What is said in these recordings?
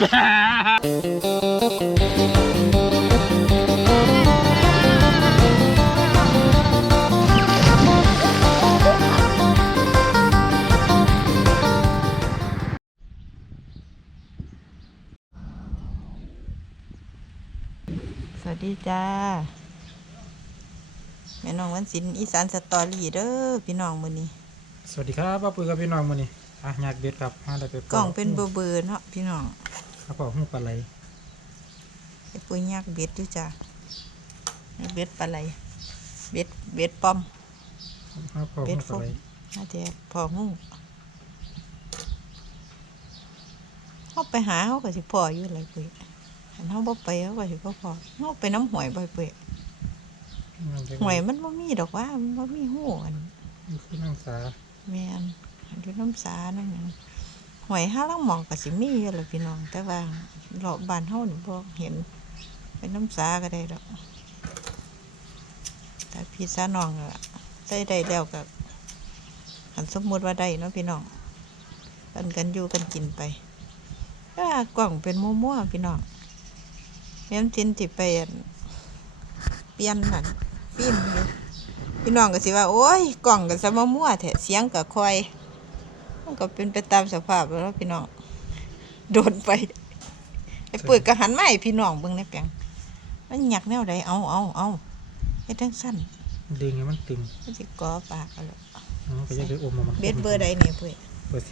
สวัสดีจ้า แม่น้องวันศิลป์อีสานสตอรี่เด้อพี่น้องมื้อนี้สวัสดีครับป้าปุ้ยกับพี่น้องมื้อนี้อะอยากเบ็ดครับมาได้ไปกล่องเป็นเบอร์เบอร์ๆเนาะพี่น้อง ครับพ่อหูปลาไหลไอ้ปุ้ยยากเบ็ดอยู่จ้าเบ็ดปลาไหลเบ็ดเบ็ดป้อมครับพ่อเบ็หูดปฟุลากไหลน่าจะพอหูเขาไปหาเขาก็สิพออยู่เลยปุ้ยอันเขาบ่ไปเขาก็สิบ่พอเขาไปน้ำหวยบ่อยปุ้ยมันจะหวยมันบ่มีดอกว่ามันบ่มีหูอันมันคือนั่งสาแม่นอยู่น้ำสานั่นหยัง หอยห้าลังหมองก็สิมีอยู่ละพี่น้อง แต่ว่าเลาะบานเฮานี่บ่เห็นไปน้ำสาก็ได้ดอกแต่พี่สาน้องก็ใส่ได้แล้วก็อันสมมติว่าได้เนาะพี่น้องกันกันอยู่กันกินไปถ้ากล่องเป็นมั่วๆพี่น้องแม่มจินสิไปอั่นเปลี่ยนนั่นฟิล์มอยู่พี่น้องก็สิว่า โอ้ยกล่องก็สมามั่วแท้เสียงก็คอย มันก็เป็นไปตามสภาพแล้วเนาะพี่น้องโดนไปไอ้ปุ๋ยก็หันมาให้พี่น้องเบิ่งในแปลงมันหยักแนวใดเอาเอาเอาเฮ็ดจังสั้นดึงให้มันตึงมันสิกอปากเอาล่ะอ๋อก็จะไปอมมันเบ็ดเบอร์ใดเนี่ยปุ้ยเบอร์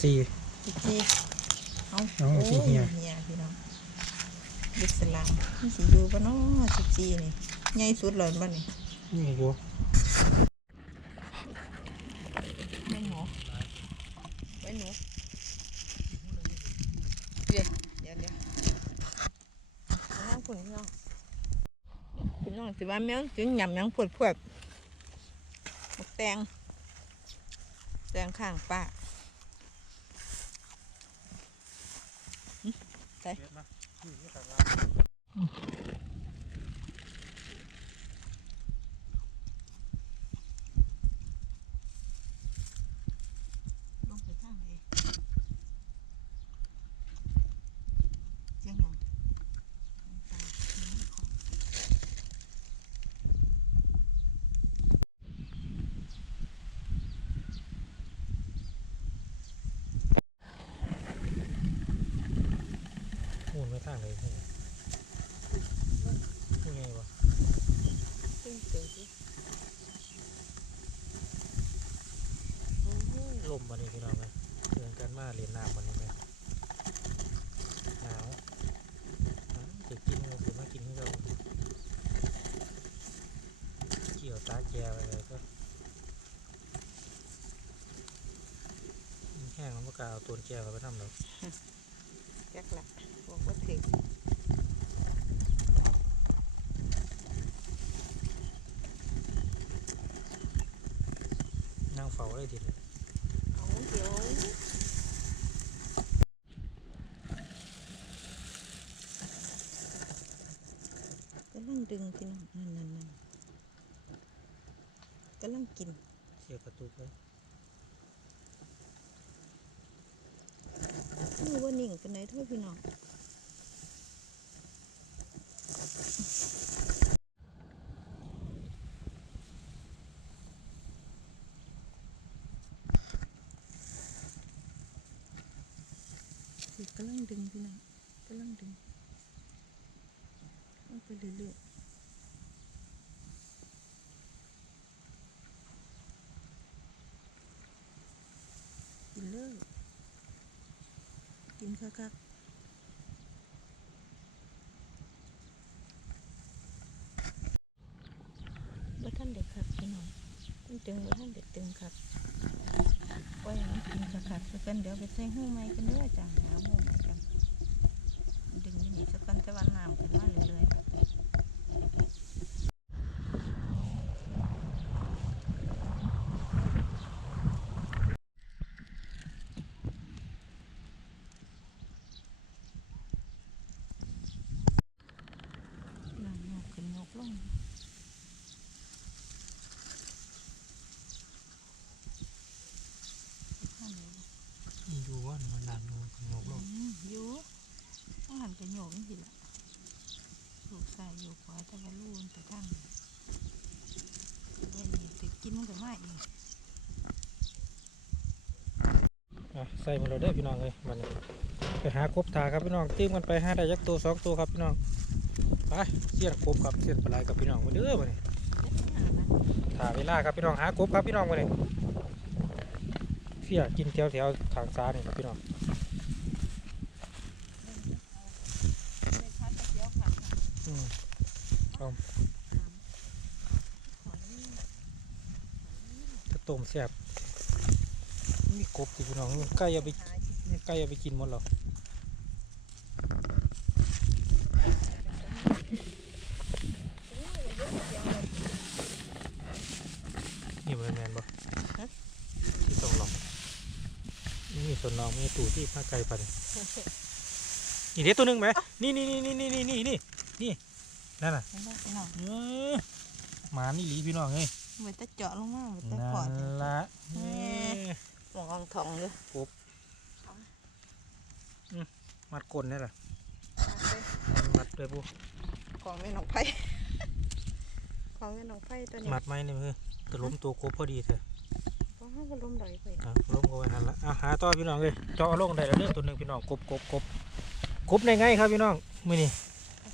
สี่สิจีเอาเอาโอ้สิเหี่ยเหียพี่น้องบิสลามมันสิอยู่บ่เนาะสิจีนี่ใหญ่สุดเลยบ่นี่นี่บัว ไม่หนูไว้หนูเดี๋ยวเดี๋ยวเดี๋ยวเอาน้ำ คุณพี่น้องพี่น้องสิว่าแมวจึงหยำหยังปวดพวดหมกแตงแตงข้างป้าใส่ลงไปข้างไหนเสียงหยังน้ำตาน้ำของ หูไม่ข้างเลยหูหูไงวะ ตึ้งเตึ้งสิ ลมวันนี้พี่น้องไหมเดินกันมาเรียนน้ำวันนี้ไหมหนาวหนาวจะกินก็คือมากินให้เราเกี่ยวตาแกไปเลยก็ แห้งแล้วก็เอาตัวแกไปทำแล้วแจ็คละบอกว่าถึงนั่งเฝ้าเลยทีเดียวเอาเดี๋ยวกำลังดึงพี่น้องนั่นนั่นนั่นกำลังกินเสียบประตูไป มือว่านิ่งเป็นไหนเท่าพี่น้องกำลังดึงพี่น้องกำลังดึงลงไปเรื่อยๆกินเลยกิน คักๆบ่ท่านเด็กคักพี่น้องตึงตึงบ่ท่านเด็กตึงคักปล่อยให้มันกินคักๆสักกันเดี๋ยวไปใส่หู้ไม้กันเด้อจ้ะหาหู้ไม้กัน ดึงนี่สักกันแต่ว่าน้ำขึ้นมาเรื่อยๆน้ำยกขึ้นยก ลงข้างไหนวะดูว่ามันนานดูขนมโลกอืมอยู่จะโยกนี่ละลูกใส่อยู่ขวาแต่ว่าลูนไปทางไว้นี่ถือกินมันก็มาเองอะใส่หมดแล้วเด้อพี่น้องเลยมันไปหากบทาครับพี่น้องติ้มกันไปหาได้ยักตัวสองตัวครับพี่น้อง ไปเสียนกบครับเสียนปลาไหลกับพี่น้องมาเด้อมาเนี่ยอ่านะถ่าเวลาครับพี่น้องหากบครับพี่น้องมาเนี่ยเสียกินแถวแถวๆทางซ้ายนี่ครับพี่น้องไปพัดตะเกียวผัดค่ะอืมขอนี่จะต้มแซ่บมีกบสิพี่น้องใกล้เอาไปหาจิตใกล้เอาไปกินหมดหรอกนี่มันแมนบ่ที่ต้องลองนี่ มีส่วนน้องมีตู่ที่มาไกลปันนี่เด็ดตัวหนึงไหมนี่นี่นี่นี่นี่นี่นี่นี่นั่นน่ะเห็นไหมพี่น้องเออหมานี่หลีพี่น้องเอ้ยเหมือนตะเจาะลงมาเหมือนตะนั่ขอดนละเอ้นี่ยหมองทองเลยมัดกลนนี่แหละมาเลยมัดเลยปุ๊ของแม่น้องไผ่ของแม่น้องไผ่ตัวนี้มัดไม้นี่มือตะล้มตัวกบพอดีเถอะ เพราะว่ามันลมดอยไปอะล้มก็ไว้หันละอะหาต่อพี่น้องเลยเจาะลงได้แล้วเรื่องตัวหนึ่งพี่น้องกบกบกบกบในไงครับพี่น้องมือนี่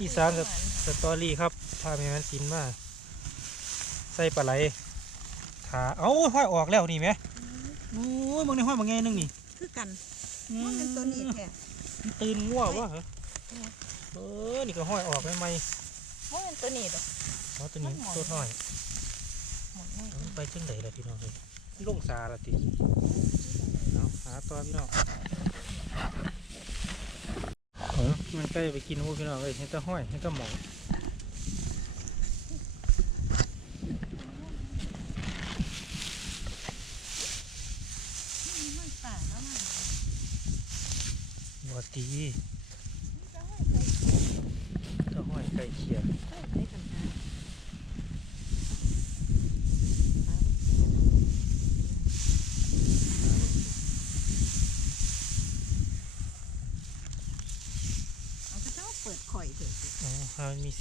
อีสานกับสตอรี่ครับพาแม่มันสินมาใส่ปลาไหลขาเอ้าห้อยออกแล้วนี่ไหมโอ้ยมึงในห้อยมึงไงนึงนี่คือกันมันเป็นตัวนี้แท้มันตื่นง่ววะเหรอเออนี่ก็ห้อยออกไหมไหมมันเป็นตัวนี้ดอกเอาตัวนี้ตัวน้อยหมดนี่เอามันไปจังไหนล่ะพี่น้องเลย ลงสาละติเอาหาตัวพี่น้องมันใกล้ไปกินหูพี่น้องเลยเห็นตะห้อยเห็นตะหมองบัวตี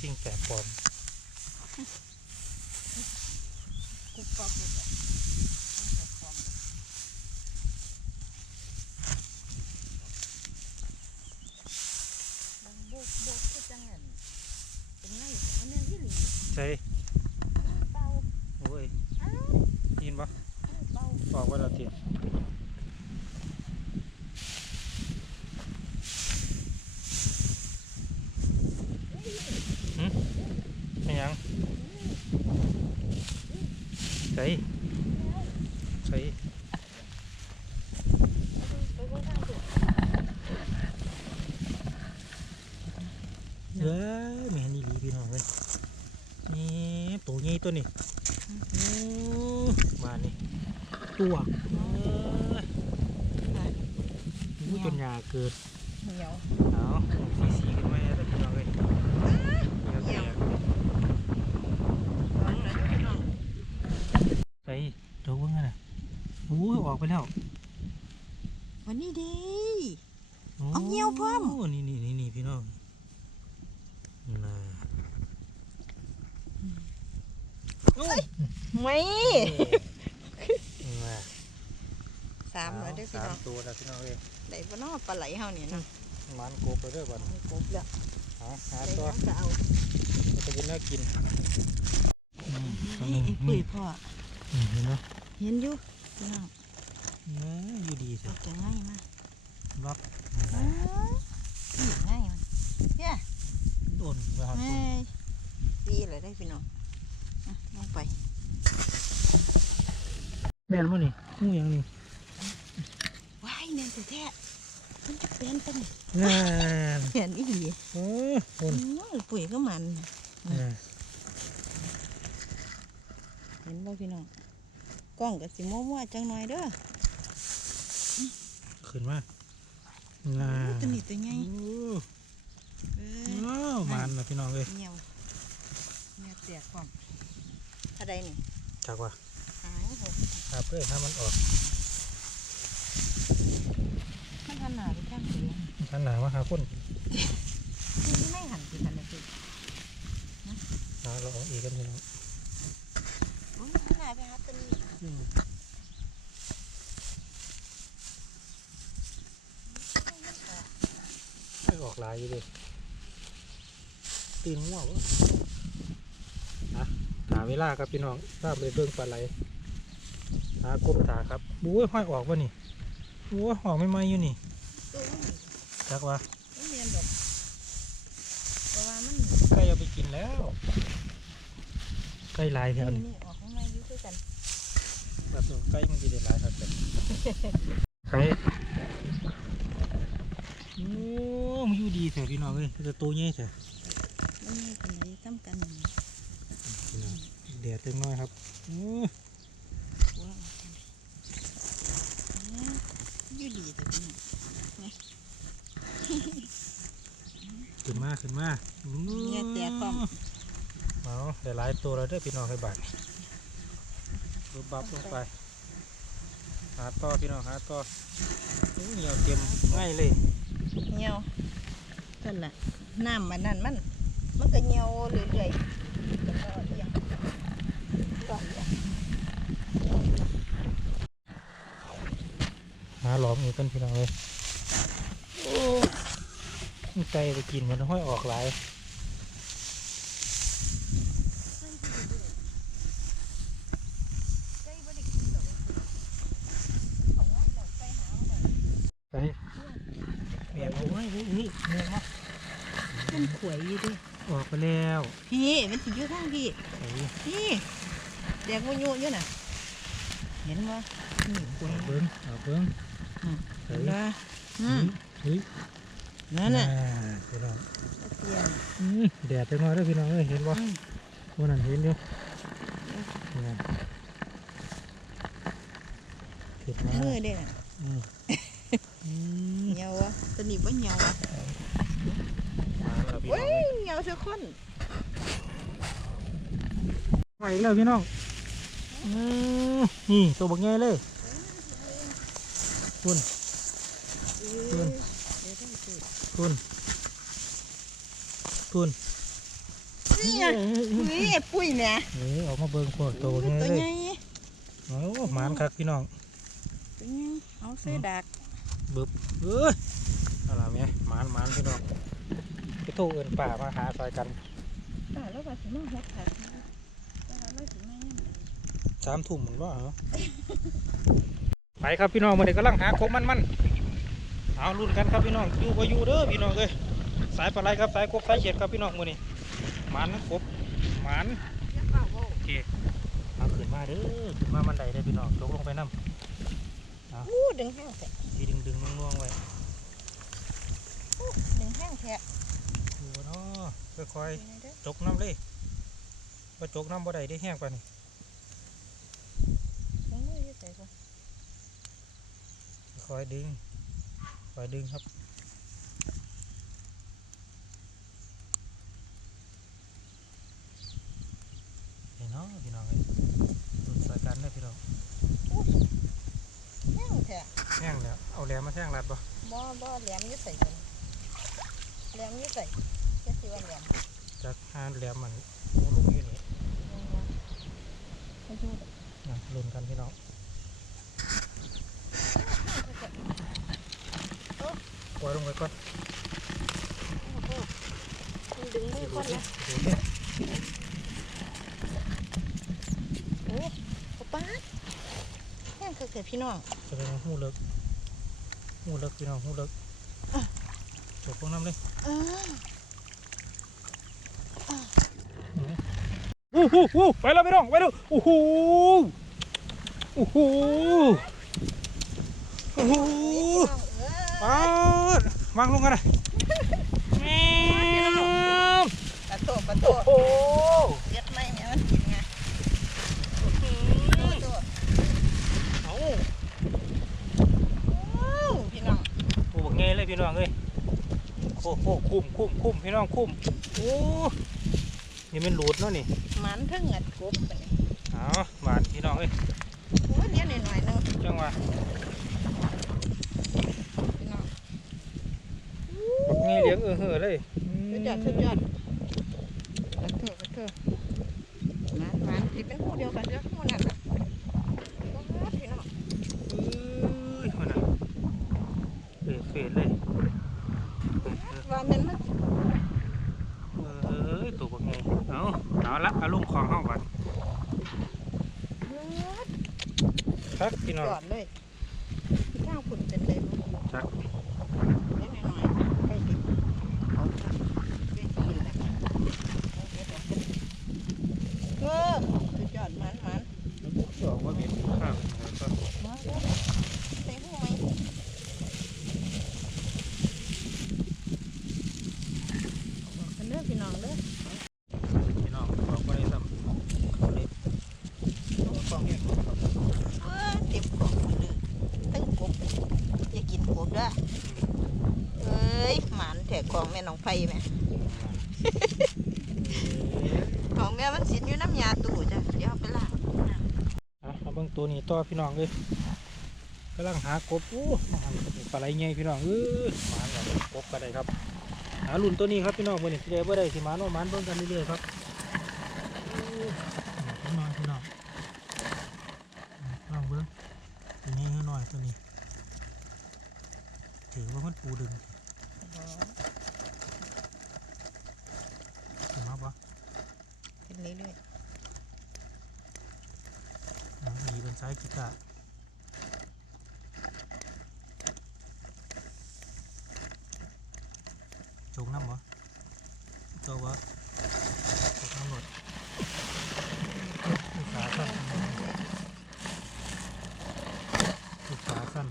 ิ้งแกะปอมกุบกับเลยบกบกก็จังเงินเป็นไงอันนี้ที่หลีใช่ ตัวใหญ่ตัวนี้โอ้มานี่ตัวเอ้ยอู้จนยาเกิดเหนียวเอาสีสีขึ้นมาแล้วพี่น้องเลยเดี๋ยวแตกร้อนเลยพี่น้องไปเดี๋ยวเบิ่งกันนะโอ้ยออกไปแล้ววันนี้ดีโอ้เอาเงี้ยวพร้อมนี่นี่นี่นี่พี่น้องน่าโอ้ย ไม่ น่า สาม แล้วเด้อพี่สาน้มองตัวแล้วพี่น้องเลยได้บ่เน้อปลาไหลเฮาเนี่ยเนาะมันกบไปด้วยบัดมันกบแล้วหาหาได้ตัวแล้วก็เอาเราจะยินน่ากินอืมตัวหนี่นึ่งไอ้ปุ๋ยนี่พ่ออืมเห็นไหมเห็นอยู่พี่น้องเนื้ออยู่ดีสิเอาจะง่ายมากล็อกอ๋อนี่ง่ายมันเนี่ยโดนไปหาเฮ้คุณยดีเลยได้พี่น้องอะลงไปแม่นมั้นี่งูหยังนี่ ว้ายแน่นแท้ๆมันจะเป็นปะนี่น่าเห็นอีหลีโอ้โหโอ้ยปุ๋ยก็มัน น่าเห็นบ่พี่น้องกล้องกับสิมัวๆจังหน่อยเด้อขึ้นมาน่าโอ้ยตัวนี้ตัวใหญ่โอ้เอ้ยว้าวมันนะพี่น้องเลยเหี่ยวเหี่ยวแตกความถ้าใดนี่จากว่าหายหกครับเพื่อให้มันออก มันทันหนาไปข้างเดียวขันหนามาหาคนที่ไม่หันคือกันนะคือเอาเราเอาอีกกันพี่น้องโอ้ยไม่น่าไปหาตัวนี้อืมไม่ออกหลายอยู่เลยตื่นง่วงวะนะหาเวลาครับพี่น้องทราบเลยเบิ่งปลาไหลหากบตาครับบู๊ยห้อยออกวะนี่บู๊ยออกไม่ไหมอยู่นี่ตัวมัน จักว่าไม่เรียนดอกเพราะว่ามันใกล้เอาไปกินแล้ว ใกล้หลายแถวนี้นี่ออกข้างในอยู่คือกันแบบใกล้มันจะได้หลายครับแต่ใครโอ้มันอยู่ดีเถอะพี่น้องเอ้ยจะโตใหญ่เถอะไม่มีคนไหนตั้มกันพี่น้องแดดเล็กน้อยครับอื้อว่าอยู่ดีแต่เป็น ขึ้นมาขึ้นมาอื้อเนี่ยแต่ความเอาได้หลายตัวแล้วเด้อพี่น้องให้บาทรูบับลงไป หาต่อพี่น้องหาต่อโอ้ยเหนียวเต็มง่ายเลยเหี่ยวนั่นแหละน้ำมันนั่นมันมันก็เหี่ยวเรื่อยๆแล้วก็เอียงก็เอียงหาหลอมอีกกันพี่น้องเลยโอ้ มันไก่ไปกินมันห้อยออกหลายไก่บ่ได้กินดอกเอาไว้แล้วไก่หามาได้ไปเมียโอ้ยนี่นี่เมียมามันขวยอยู่ดิออกไปแล้ว พี่มันสิอยู่ทางพี่ไอ้พี่แดกงูอยู่อยู่น่ะ เห็นบ่นี่ขวยเอาเบิ้งเอาเบิ้งเห็นบ่อืมเฮ้ย นั่นน่ะอ่าพี่น้องตะเกียนอืมแดดจังน้อยเด้อพี่น้องเอ้ยเห็นบ่อืมวันนั้นเห็นอยู่นี่ไงเห็นมามือเด้น่ะอืมอืมเหี่ยววะตัวนี้บ่เหี่ยววะมาแล้วพี่โอ้น้องยเหี่ยวทุกคนไปอีกแล้วพี่น้องอืมนี่ตัวบักใหญ่เลยคุณเพื่อนคุณคุณนี่ไงเฮ้ยไอ้ปุ้ยแหม่นี่ออกมาเบิ่งพวกตัวบักใหญ่ตัวเลยใหญ่โอ้หมานคักพี่น้องตัวใหญ่เอาเสื้อดักบึบเอ้ยอะไรแม่หมานหมานพี่น้องไปโทรเอินป่ามาหาซอยกันตายแล้วว่าสิมาหัดขาดแต่ว่าเราสิมาเนี่ย สามทุ่มเหมือนว่าเหรอ ไปครับพี่น้องมาเด็กกำลังหาโคกมันมันๆ เอาลุ้นกันครับพี่น้องอยู่ก็อยู่เด้อพี่น้องเอ้ยสายปลาไหลครับสายกบสายเฉียดครับพี่น้องมือนี้หมันกบหมันโอเคเอาขึ้นมาเด้อขึ้นมามันไดได้อพี่น้องตกลงไปน้อู้ดึงแห้งแท้ำที่ดึงดึงๆน่วงๆไว้ดึงแห้งแท้ดูเนาะค่อยอยู่ในเด้อๆจกน้ำเลยว่าจกน้ำบ่ได้ได้แห้งปานนี้ถุงมืออยู่ใส่บ่ค่อยดึง ค่อยดึงครับเห็นเนาะพี่น้องเอ้ยลุ้นสายกันเด้อพี่น้องแห้งแท้แห้งแล้ว เอาแหลมมาแท่งรัดบ่บ่บ่แหลมอยู่ใส่กันแหลมอยู่ใส่จะสิว่าแหลมจากหาแหลมมันโอ้ลุงอยู่นี่ลงมาไม่ดูดอกนะลุ้นกันพี่น้อง ล่อยลงไปก่อนมันดึงมือคนนะดูดิโอ้โอ้ป้าดแห้งคือเกิดพี่น้องจะเป็นหูเลิกหูเลิกพี่น้องหูเลิกจบพวกน้ำเลยเออโอ้โหโอ้โหไปแล้วพี่น้องไปแล้วโอ้โหโอ้โหโอ้โห เอปาอดวางลงกันนะแม่มปะโตปะโตโอ้โหเย็ดไม่เนี่ยมันกินไงโตโตเอาโอ้พี่น้องโอ้เงยเลยพี่น้องเอ้ยโอ้โหคุ้มคุ้มคุ้มพี่น้องคุ้มโอ้นี่มันหลุดเนาะนี่มันเพิ่งเงิดกบไปนี่เอาบานพี่น้องเอ้ยโอ้ยเดี๋ยวหน่อยๆนึงจังหวะ พี่น้อง บัก เงยเลี้ยงเออเห่อเลยอืคือมยอดสุดยอดกระเถอะกระเถอะมันมันสิเป็นคู่เดียวกันเด้อคู่นั้นน่ะว้าวพี่น้องเอ้ยมันน่ะเฟดเฟดเลยเออว่าแมันมันเอ้ยตัวบักไงเอาเอาละเอาลงของห้องก่อนครับพี่น้องยอดเลยพี่ข้าวขุ่นเป็นเลยมั้งจัก นิดหน่อยๆใกล้ติดเอาค่ะเว้ยกินแล้วเออสุดยอดมันมัน สองว่ามีข้าว มาเด้อใส่หัวไหมบอกกันเด้อพี่น้องเด้อ พี่น้องบอกว่าได้ทำเขาเล็บฟองเนี่ยครับ เว้ยเต็มกล่องหมดเลยตั้งกบอย่ากินกบเด้อเอ้ยหมานแถก ของแม่น้องไผ่แม่ของแม่มันสินอยู่น้ำยาตู้จ้ะ เดี๋ยวเอาไปล้างอะมาเบิ่งตัวนี้ต่อพี่น้องเลยกำลังหากบโอ้ปลาไหลไงพี่น้องเออหมาเนี่ยกบก็ได้ครับหารุ่นตัวนี้ครับพี่น้องวันนี้ที่ได้บ่ได้สิหมาโนหมันเบิ่งกันเรื่อยๆครับโอ้พี่น้องพี่น้องลองเบิ่งตัวนี้หน่อยตัวนี้ถือว่ามันปูดึงถึงมาปะ เป็นเรื่อย อะดีเป็นซ้ายกีตาร์ จงน้ำบ่เจ้าวะจงน้ำหมดลูกสาสั้นลูกสาสั้น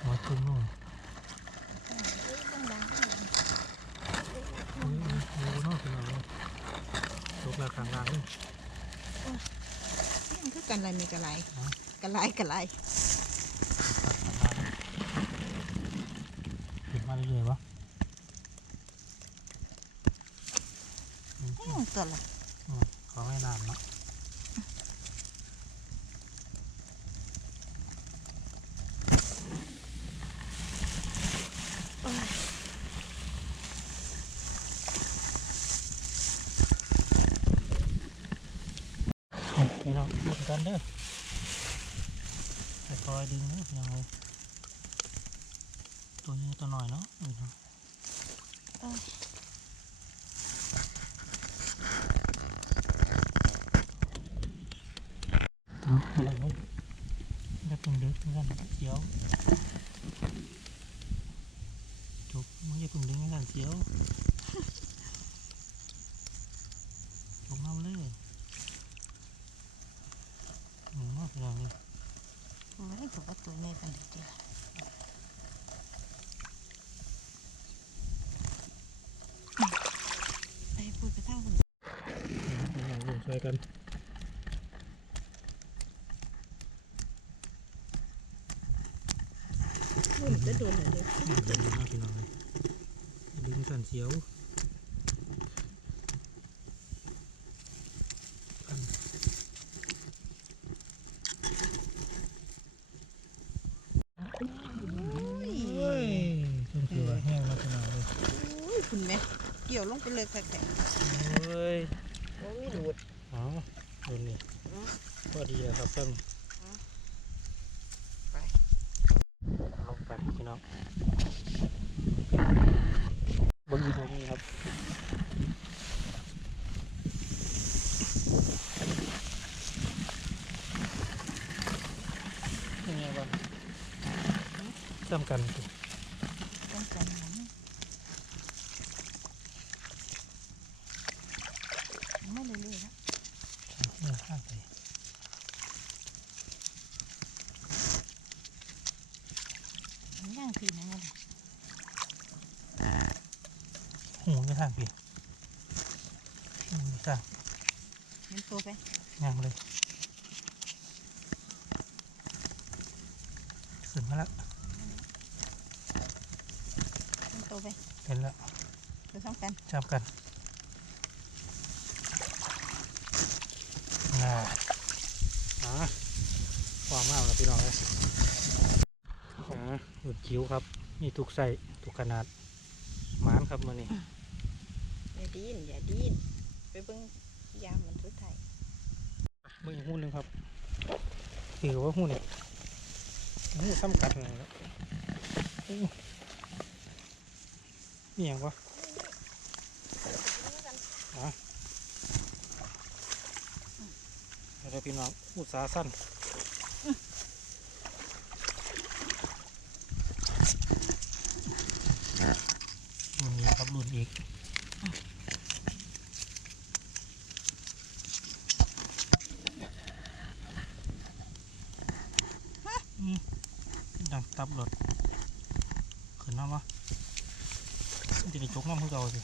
หัวจุ่มนู่นๆ อืมตัวละอืมขอให้นานเนาะพี่น้องดึงกันเด้อคอยดึงเด้อพี่น้องตัวนี้ตัวหน่อยเนาะพี่น้องเอาอะไรเว้ยได้เพิ่งดึงเหมือนกันเสียวจบมึงอย่าเพิ่งดึงเหมือนกันเสียวจบเอาเลย อืมเอาพี่น้องเลยโอ้ยผมว่าตัวนี้กันดีจ้ะไปพูดไปทั้งคนช่วยกันพูดจะโดนอะไรเลย ดึงมาพี่น้องเลยดึงสันเสียวกัน โอ้ย ต้นคือว่าแห้งแล้วพี่น้องเลย โอ้ยคุณแม่เกี่ยวลงไปเลย แข็งโอ้ยๆโอ้ไม่ดูดอ๋อดูนี่อืม พอดีแล้วครับเพิ่งไปลงไปพี่น้องเบางทีตรงนี้ครับยังไงบ้างจำกันสิ ต้องกันหมันไม่เรื่อยๆนะ เนื้อข้างไป มันย่างคือนะมัน หูไม่ข้างพี่หูไม่ข้างมันโตไปย่างเลยสึงมาแล้วมันโตไปเห็นแล้วตัวสองกันจับกันน่าอ่าความมากแล้วพี่น้องเลยอ่าหลุดคิ้วครับนี่ทุกใส่ทุกขนาดหมาน ครับมือนี่อย่าดิ้นอย่าดิ้นไปเบิ่งยามมันทุกไทยเบิ่งอีกหูหนึงครับถือว่าหูนี่หูซ้ำกัดเลยครับอู้นี่อย่างวะอะเดี๋ยวพี่น้องหูสาสั้นรุ่นนี้ครับรุ่น อีกดังตับรถขึ้นน้ำวะมันจะได้จกน้ำเพื่อเก่าสิ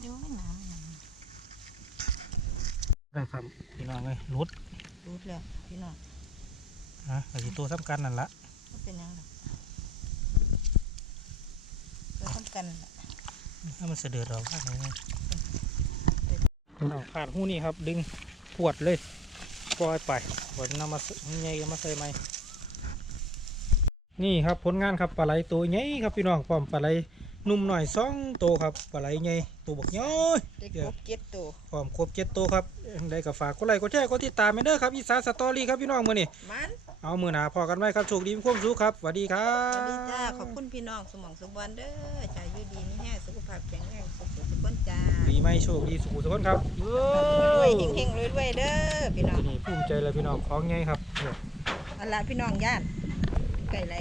เดี๋ยวไม่น้ำมันได้ครับพี่น้องเลยรถรู้แล้วพี่น้องนะแต่สิตัวสำคัญนั่นละมันเป็นยังไง ก็ทำกันล่ะถ้ามันเสด็จเราพลาดไหนพี่น้องขาดหูนี่ครับ ดึงปวดเลยปล่อยไปปวดนำมาใส่ใหญ่มาใส่ไหมนี่ครับผลงานครับปลาไหลตัวใหญ่ครับพี่น้องพร้อมปลาไหลหนุ่มหน่อยสองตัวครับปลาไหลใหญ่ตัวบักย้อยได้ครบเจ็ดตัวพร้อมครบเจ็ดตัวครับได้กับฝากกดไลค์กดแชร์กดติดตามไปเด้อครับอีสานสตอรี่ครับพี่น้องมือนี่มัน เอามือหนาพอกันไว้ครับโชคดีมีความสุขครับสวัสดีครัสบวัสดีจ้าขอบคุณพี่น้องสมองสมบันเด้อใจาอยู่ดีมีแห้งสุขภาพแข็งแรงสุขสุขคนจ้าปีใหม่โชคดีสุขสุขคนครับเอรอวยๆเฮงๆรวยๆเด้อพี่น้องทีนี่ภูมิใจเลยพี่น้องของไงครับเนี่ยเอาละพี่น้องญาติไก่ไหล